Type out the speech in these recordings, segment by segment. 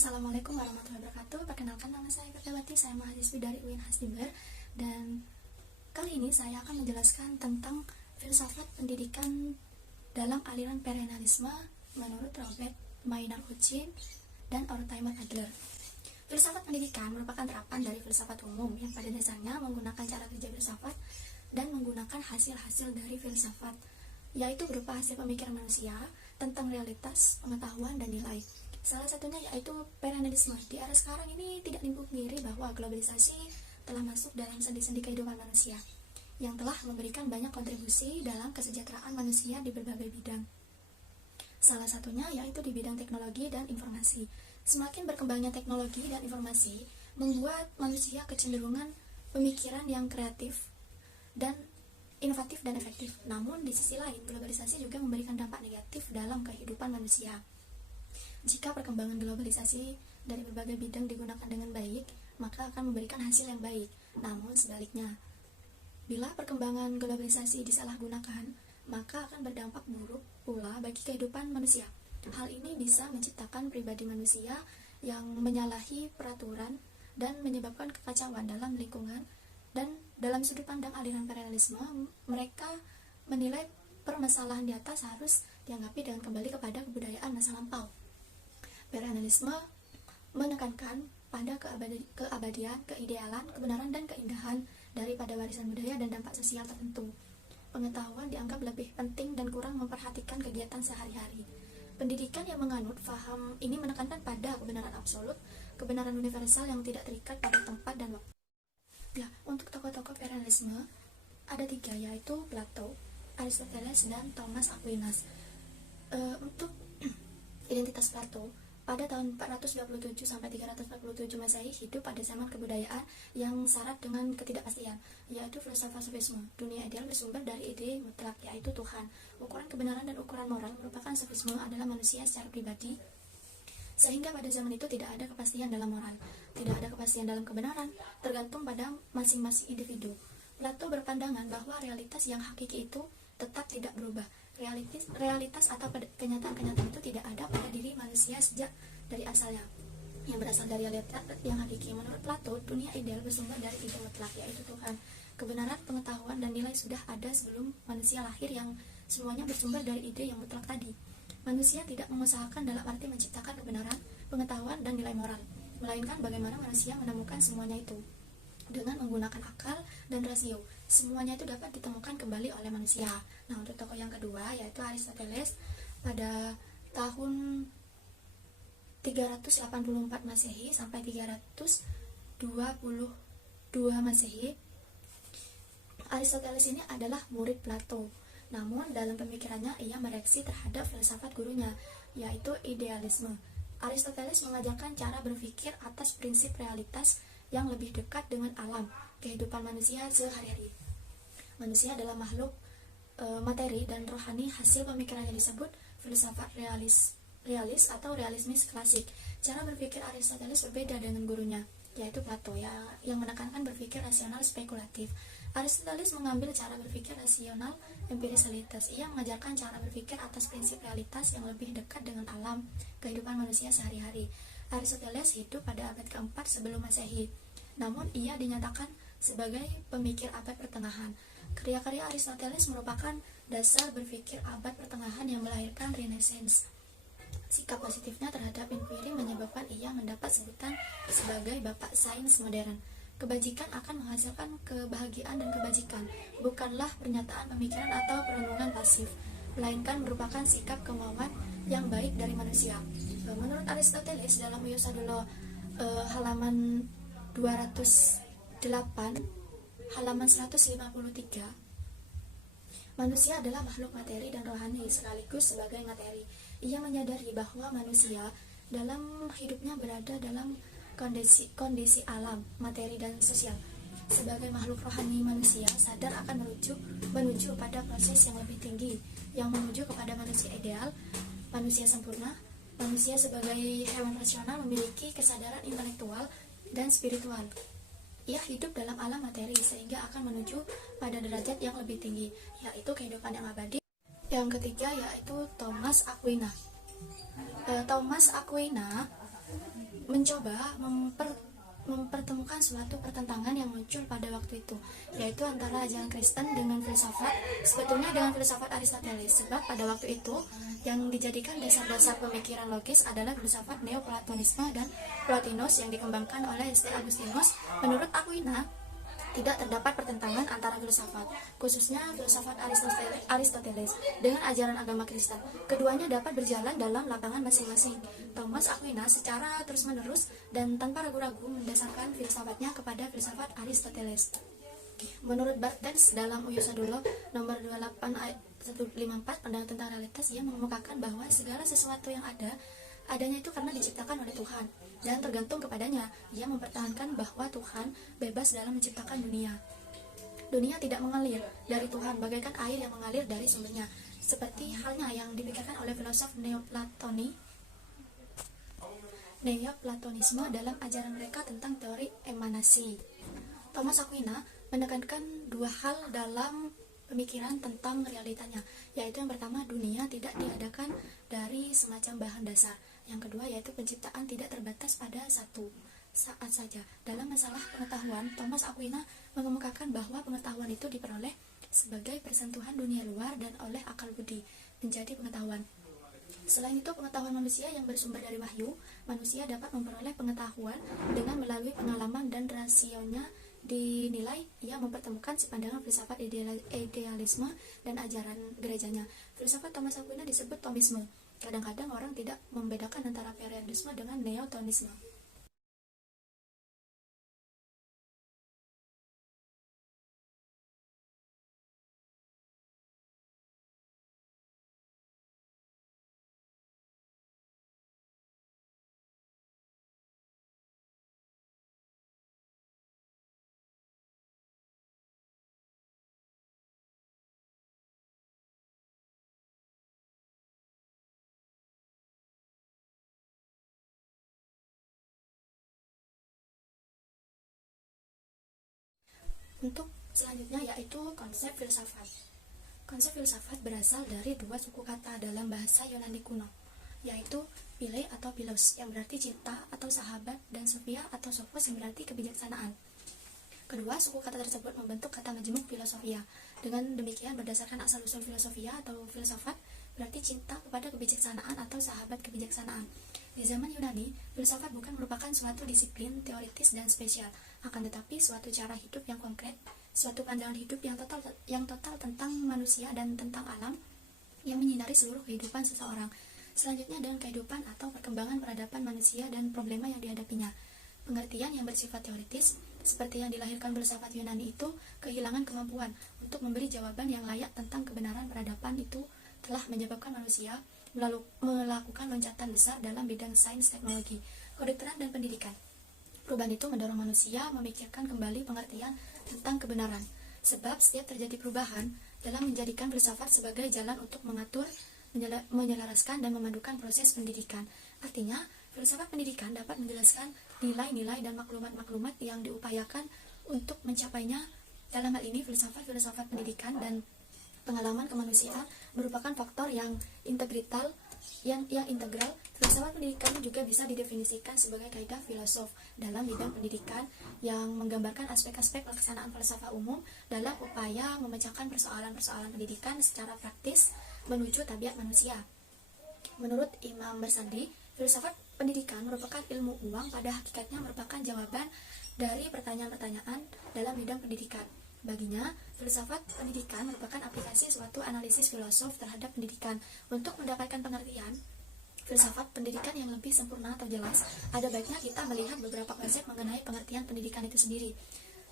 Assalamualaikum warahmatullahi wabarakatuh. Perkenalkan, nama saya Pertiwati, saya mahasiswi dari UIN Hasdimber. Dan kali ini saya akan menjelaskan tentang filsafat pendidikan dalam aliran perennialisme menurut Robert Maynard-Hucin dan Horkheimer Adler. Filsafat pendidikan merupakan terapan dari filsafat umum yang pada dasarnya menggunakan cara kerja filsafat dan menggunakan hasil-hasil dari filsafat, yaitu berupa hasil pemikiran manusia tentang realitas, pengetahuan, dan nilai. Salah satunya yaitu perennialisme. Di era sekarang ini tidak dipungkiri bahwa globalisasi telah masuk dalam sendi-sendi kehidupan manusia, yang telah memberikan banyak kontribusi dalam kesejahteraan manusia di berbagai bidang. Salah satunya yaitu di bidang teknologi dan informasi. Semakin berkembangnya teknologi dan informasi membuat manusia kecenderungan pemikiran yang kreatif dan inovatif dan efektif. Namun di sisi lain, globalisasi juga memberikan dampak negatif dalam kehidupan manusia. Jika perkembangan globalisasi dari berbagai bidang digunakan dengan baik, maka akan memberikan hasil yang baik. Namun sebaliknya, bila perkembangan globalisasi disalahgunakan, maka akan berdampak buruk pula bagi kehidupan manusia. Hal ini bisa menciptakan pribadi manusia yang menyalahi peraturan dan menyebabkan kekacauan dalam lingkungan. Dan dalam sudut pandang aliran perennialisme, mereka menilai permasalahan di atas harus dianggapi dengan kembali kepada kebudayaan masa lampau. Perennialisme menekankan pada keabadian, keidealan, kebenaran, dan keindahan daripada warisan budaya dan dampak sosial tertentu. Pengetahuan dianggap lebih penting dan kurang memperhatikan kegiatan sehari-hari. Pendidikan yang menganut faham ini menekankan pada kebenaran absolut, kebenaran universal yang tidak terikat pada tempat dan waktu. Ya, untuk tokoh-tokoh perennialisme ada tiga, yaitu Plato, Aristoteles, dan Thomas Aquinas. Untuk identitas Plato, pada tahun 427 sampai 347 Masehi hidup pada zaman kebudayaan yang syarat dengan ketidakpastian, yaitu filsafat sofisme. Dunia ideal bersumber dari ide mutlak, yaitu Tuhan. Ukuran kebenaran dan ukuran moral merupakan sofisme adalah manusia secara pribadi, sehingga pada zaman itu tidak ada kepastian dalam moral, tidak ada kepastian dalam kebenaran, tergantung pada masing-masing individu. Plato berpandangan bahwa realitas yang hakiki itu tetap tidak berubah. Realitas atau kenyataan-kenyataan itu tidak ada pada diri manusia sejak dari asalnya, yang berasal dari realitas yang hakiki. Menurut Plato, dunia ideal bersumber dari ide mutlak, yaitu Tuhan. Kebenaran, pengetahuan, dan nilai sudah ada sebelum manusia lahir, yang semuanya bersumber dari ide yang mutlak tadi. Manusia tidak mengusahakan dalam arti menciptakan kebenaran, pengetahuan, dan nilai moral, melainkan bagaimana manusia menemukan semuanya itu dengan menggunakan akal dan rasio. Semuanya itu dapat ditemukan kembali oleh manusia. Nah, untuk tokoh yang kedua yaitu Aristoteles, pada tahun 384 Masehi sampai 322 Masehi. Aristoteles ini adalah murid Plato. Namun dalam pemikirannya ia mereaksi terhadap filsafat gurunya, yaitu idealisme. Aristoteles mengajarkan cara berpikir atas prinsip realitas yang lebih dekat dengan alam kehidupan manusia sehari-hari. Manusia adalah makhluk materi dan rohani. Hasil pemikirannya disebut filsafat realis atau realismis klasik. Cara berpikir Aristoteles berbeda dengan gurunya, yaitu Plato, yang menekankan berpikir rasional spekulatif. Aristoteles mengambil cara berpikir rasional empirisalitas. Ia mengajarkan cara berpikir atas prinsip realitas yang lebih dekat dengan alam kehidupan manusia sehari-hari. Aristoteles hidup pada abad keempat sebelum Masehi, namun ia dinyatakan sebagai pemikir abad pertengahan. Karya-karya Aristoteles merupakan dasar berpikir abad pertengahan yang melahirkan Renaissance. Sikap positifnya terhadap empiri menyebabkan ia mendapat sebutan sebagai bapak sains modern. Kebajikan akan menghasilkan kebahagiaan, dan kebajikan bukanlah pernyataan pemikiran atau perenungan pasif, melainkan merupakan sikap kemauan yang baik dari manusia. Menurut Aristoteles, dalam Eusadulo halaman 208, halaman 153, manusia adalah makhluk materi dan rohani sekaligus sebagai materi. Ia menyadari bahwa manusia dalam hidupnya berada dalam kondisi alam, materi, dan sosial. Sebagai makhluk rohani, manusia sadar akan menuju pada proses yang lebih tinggi, yang menuju kepada manusia ideal, manusia sempurna. Manusia sebagai hewan rasional memiliki kesadaran intelektual dan spiritual. Ia hidup dalam alam materi sehingga akan menuju pada derajat yang lebih tinggi, yaitu kehidupan yang abadi. Yang ketiga yaitu Thomas Aquinas. Thomas Aquinas mencoba mempertemukan suatu pertentangan yang muncul pada waktu itu, yaitu antara ajaran Kristen dengan filsafat, sebetulnya dengan filsafat Aristoteles, sebab pada waktu itu yang dijadikan dasar-dasar pemikiran logis adalah filsafat Neoplatonisme dan Plotinus yang dikembangkan oleh St. Augustinus. Menurut Aquinas, tidak terdapat pertentangan antara filsafat, khususnya filsafat Aristoteles, dengan ajaran agama Kristen. Keduanya dapat berjalan dalam lapangan masing-masing. Thomas Aquinas secara terus-menerus dan tanpa ragu-ragu mendasarkan filsafatnya kepada filsafat Aristoteles. Menurut Barthes dalam Uyosadulo nomor 28 ayat 154 pandangan tentang realitas, ia mengemukakan bahwa segala sesuatu yang adanya itu karena diciptakan oleh Tuhan dan tergantung kepadanya. Ia mempertahankan bahwa Tuhan bebas dalam menciptakan dunia. Dunia tidak mengalir dari Tuhan bagaikan air yang mengalir dari sumbernya, seperti halnya yang dipikirkan oleh filosof Neoplatonisme dalam ajaran mereka tentang teori emanasi. Thomas Aquinas menekankan dua hal dalam pemikiran tentang realitanya, yaitu yang pertama, dunia tidak diadakan dari semacam bahan dasar. Yang kedua, yaitu penciptaan tidak terbatas pada satu saat saja. Dalam masalah pengetahuan, Thomas Aquinas mengemukakan bahwa pengetahuan itu diperoleh sebagai persentuhan dunia luar dan oleh akal budi menjadi pengetahuan. Selain itu, pengetahuan manusia yang bersumber dari wahyu, manusia dapat memperoleh pengetahuan dengan melalui pengalaman dan rasionya dinilai. Ia mempertemukan pandangan filsafat idealisme dan ajaran gerejanya. Filsafat Thomas Aquinas disebut Thomisme. Kadang-kadang orang tidak membedakan antara Pyrrhonisme dengan Neoplatonisme. Untuk selanjutnya yaitu konsep filsafat. Konsep filsafat berasal dari dua suku kata dalam bahasa Yunani kuno, yaitu phile atau philos yang berarti cinta atau sahabat, dan sophia atau sophos yang berarti kebijaksanaan. Kedua suku kata tersebut membentuk kata majemuk filosofia. Dengan demikian, berdasarkan asal-usul filosofia atau filsafat berarti cinta kepada kebijaksanaan atau sahabat kebijaksanaan. Di zaman Yunani, filsafat bukan merupakan suatu disiplin teoritis dan spesial, akan tetapi suatu cara hidup yang konkret, suatu pandangan hidup yang total tentang manusia dan tentang alam yang menyinari seluruh kehidupan seseorang. Selanjutnya dengan kehidupan atau perkembangan peradaban manusia dan problema yang dihadapinya. Pengertian yang bersifat teoritis, seperti yang dilahirkan filsafat Yunani itu, kehilangan kemampuan untuk memberi jawaban yang layak tentang kebenaran peradaban itu telah menyebabkan manusia melakukan loncatan besar dalam bidang sains, teknologi, kedokteran, dan pendidikan. Perubahan itu mendorong manusia memikirkan kembali pengertian tentang kebenaran, sebab setiap terjadi perubahan dalam menjadikan filsafat sebagai jalan untuk mengatur, menyelaraskan, dan memadukan proses pendidikan. Artinya, filsafat pendidikan dapat menjelaskan nilai-nilai dan maklumat-maklumat yang diupayakan untuk mencapainya. Dalam hal ini, filsafat pendidikan dan pengalaman kemanusiaan merupakan faktor yang integral. Filsafat pendidikan juga bisa didefinisikan sebagai kaidah filosof dalam bidang pendidikan yang menggambarkan aspek-aspek pelaksanaan falsafah umum dalam upaya memecahkan persoalan-persoalan pendidikan secara praktis menuju tabiat manusia. Menurut Imam Bersandi, filsafat pendidikan merupakan ilmu uang, pada hakikatnya merupakan jawaban dari pertanyaan-pertanyaan dalam bidang pendidikan. Baginya, filsafat pendidikan merupakan aplikasi suatu analisis filosof terhadap pendidikan. Untuk mendapatkan pengertian filsafat pendidikan yang lebih sempurna atau jelas, ada baiknya kita melihat beberapa konsep mengenai pengertian pendidikan itu sendiri.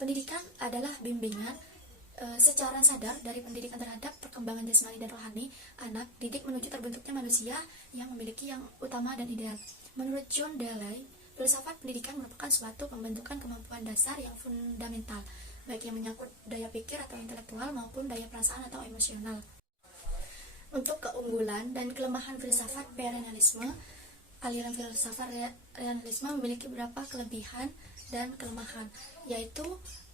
Pendidikan adalah bimbingan secara sadar dari pendidikan terhadap perkembangan jasmani dan rohani anak didik menuju terbentuknya manusia yang memiliki yang utama dan ideal. Menurut John Dewey, filsafat pendidikan merupakan suatu pembentukan kemampuan dasar yang fundamental, baik yang menyangkut daya pikir atau intelektual maupun daya perasaan atau emosional. Untuk keunggulan dan kelemahan filsafat perennialisme, aliran filsafat realisme memiliki beberapa kelebihan dan kelemahan, yaitu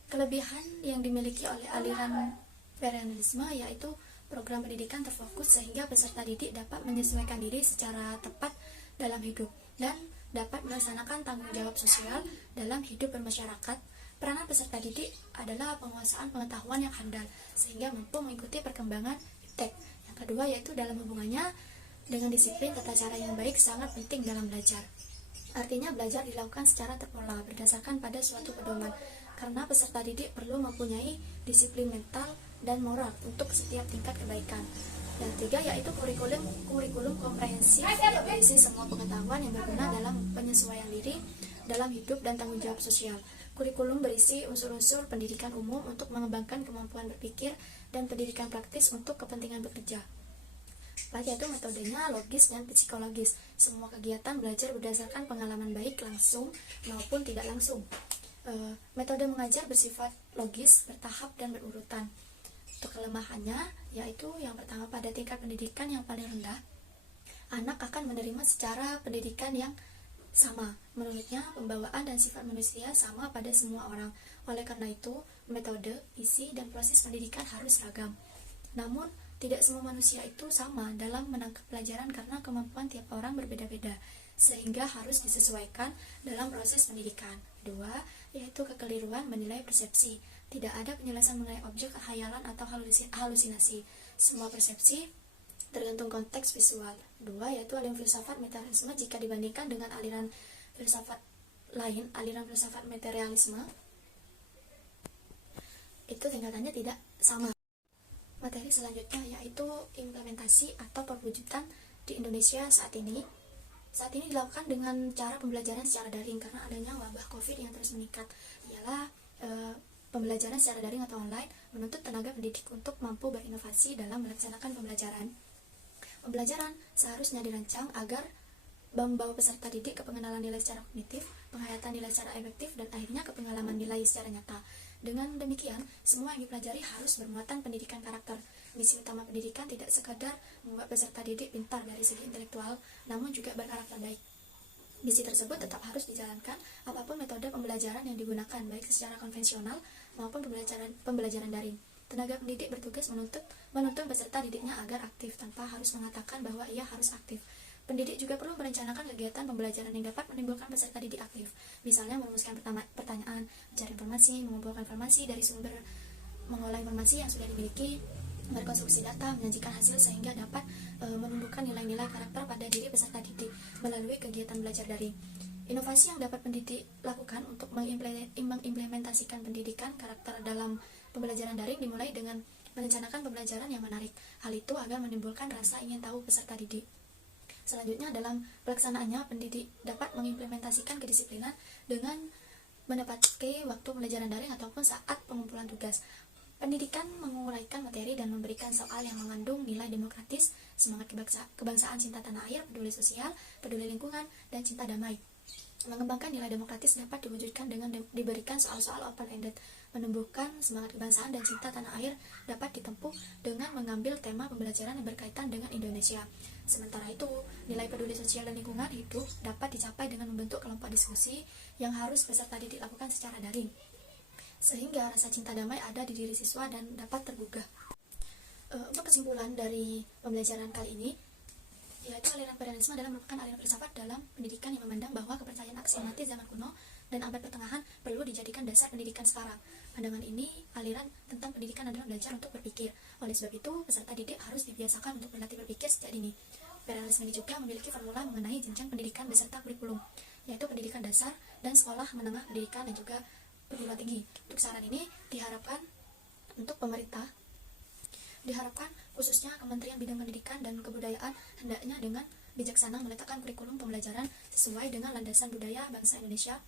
kelebihan yang dimiliki oleh aliran perennialisme yaitu program pendidikan terfokus sehingga peserta didik dapat menyesuaikan diri secara tepat dalam hidup, dan dapat melaksanakan tanggung jawab sosial dalam hidup bermasyarakat. Peranan peserta didik adalah penguasaan pengetahuan yang handal sehingga mampu mengikuti perkembangan iptek. Yang kedua yaitu dalam hubungannya dengan disiplin tata cara yang baik sangat penting dalam belajar. Artinya belajar dilakukan secara terpola berdasarkan pada suatu pedoman, karena peserta didik perlu mempunyai disiplin mental dan moral untuk setiap tingkat kebaikan. Yang ketiga yaitu kurikulum komprehensif yang berisi semua pengetahuan yang berguna dalam penyesuaian diri dalam hidup dan tanggung jawab sosial. Kurikulum berisi unsur-unsur pendidikan umum untuk mengembangkan kemampuan berpikir dan pendidikan praktis untuk kepentingan bekerja. Yaitu metodenya logis dan psikologis. Semua kegiatan belajar berdasarkan pengalaman baik langsung maupun tidak langsung. Metode mengajar bersifat logis, bertahap, dan berurutan. Untuk kelemahannya, yaitu yang pertama pada tingkat pendidikan yang paling rendah, anak akan menerima secara pendidikan yang sama. Menurutnya, pembawaan dan sifat manusia sama pada semua orang. Oleh karena itu, metode, isi, dan proses pendidikan harus seragam. Namun, tidak semua manusia itu sama dalam menangkap pelajaran karena kemampuan tiap orang berbeda-beda, sehingga harus disesuaikan dalam proses pendidikan. Kedua, yaitu kekeliruan menilai persepsi. Tidak ada penjelasan mengenai objek khayalan atau halusinasi. Semua persepsi tergantung konteks visual. Dua, yaitu aliran filsafat materialisme jika dibandingkan dengan aliran filsafat lain, aliran filsafat materialisme itu tingkatannya tidak sama. Materi selanjutnya yaitu implementasi atau perwujudan di Indonesia saat ini. Saat ini dilakukan dengan cara pembelajaran secara daring karena adanya wabah COVID yang terus meningkat. Ialah pembelajaran secara daring atau online menuntut tenaga pendidik untuk mampu berinovasi dalam melaksanakan pembelajaran. Pembelajaran seharusnya dirancang agar membawa peserta didik ke pengenalan nilai secara kognitif, penghayatan nilai secara efektif, dan akhirnya ke pengalaman nilai secara nyata. Dengan demikian, semua yang dipelajari harus bermuatan pendidikan karakter. Misi utama pendidikan tidak sekadar membuat peserta didik pintar dari segi intelektual, namun juga berkarakter baik. Misi tersebut tetap harus dijalankan apapun metode pembelajaran yang digunakan, baik secara konvensional maupun pembelajaran daring. Tenaga pendidik bertugas menuntun peserta didiknya agar aktif tanpa harus mengatakan bahwa ia harus aktif. Pendidik juga perlu merencanakan kegiatan pembelajaran yang dapat menimbulkan peserta didik aktif. Misalnya merumuskan pertanyaan, mencari informasi, mengumpulkan informasi dari sumber, mengolah informasi yang sudah dimiliki, berkonstruksi data, menyajikan hasil sehingga dapat menumbuhkan nilai-nilai karakter pada diri peserta didik melalui kegiatan belajar daring. Inovasi yang dapat pendidik lakukan untuk mengimplementasikan pendidikan karakter dalam pembelajaran daring dimulai dengan merencanakan pembelajaran yang menarik. Hal itu agar menimbulkan rasa ingin tahu peserta didik. Selanjutnya, dalam pelaksanaannya, pendidik dapat mengimplementasikan kedisiplinan dengan menepati waktu pembelajaran daring ataupun saat pengumpulan tugas. Pendidikan menguraikan materi dan memberikan soal yang mengandung nilai demokratis, semangat kebangsaan, cinta tanah air, peduli sosial, peduli lingkungan, dan cinta damai. Mengembangkan nilai demokratis dapat diwujudkan dengan diberikan soal-soal open-ended. Menumbuhkan semangat kebangsaan dan cinta tanah air dapat ditempuh dengan mengambil tema pembelajaran yang berkaitan dengan Indonesia. Sementara itu, nilai peduli sosial dan lingkungan hidup dapat dicapai dengan membentuk kelompok diskusi yang harus peserta didik lakukan secara daring, sehingga rasa cinta damai ada di diri siswa dan dapat tergugah. Untuk kesimpulan dari pembelajaran kali ini, yaitu aliran materialisme adalah merupakan aliran filsafat dalam pendidikan yang memandang bahwa kepercayaan aksiomatis zaman kuno dan abad pertengahan perlu dijadikan dasar pendidikan sekarang. Pandangan ini, aliran tentang pendidikan adalah belajar untuk berpikir. Oleh sebab itu, peserta didik harus dibiasakan untuk berlatih berpikir sejak dini. Materialisme ini juga memiliki formula mengenai jenjang pendidikan beserta kurikulum, yaitu pendidikan dasar dan sekolah menengah pendidikan dan juga perguruan tinggi. Untuk saran ini diharapkan untuk pemerintah, khususnya Kementerian Bidang Pendidikan dan Kebudayaan, hendaknya dengan bijaksana meletakkan kurikulum pembelajaran sesuai dengan landasan budaya bangsa Indonesia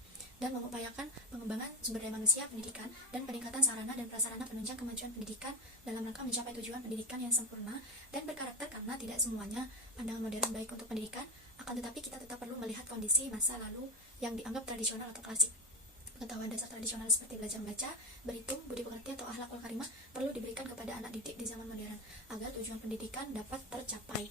dan mengupayakan pengembangan sumber daya manusia pendidikan dan peningkatan sarana dan prasarana penunjang kemajuan pendidikan dalam rangka mencapai tujuan pendidikan yang sempurna dan berkarakter, karena tidak semuanya pandangan modern baik untuk pendidikan, akan tetapi kita tetap perlu melihat kondisi masa lalu yang dianggap tradisional atau klasik. Pengetahuan dasar tradisional seperti belajar membaca, berhitung, budi pekerti atau akhlakul karimah perlu diberikan kepada anak didik di zaman modern agar tujuan pendidikan dapat tercapai.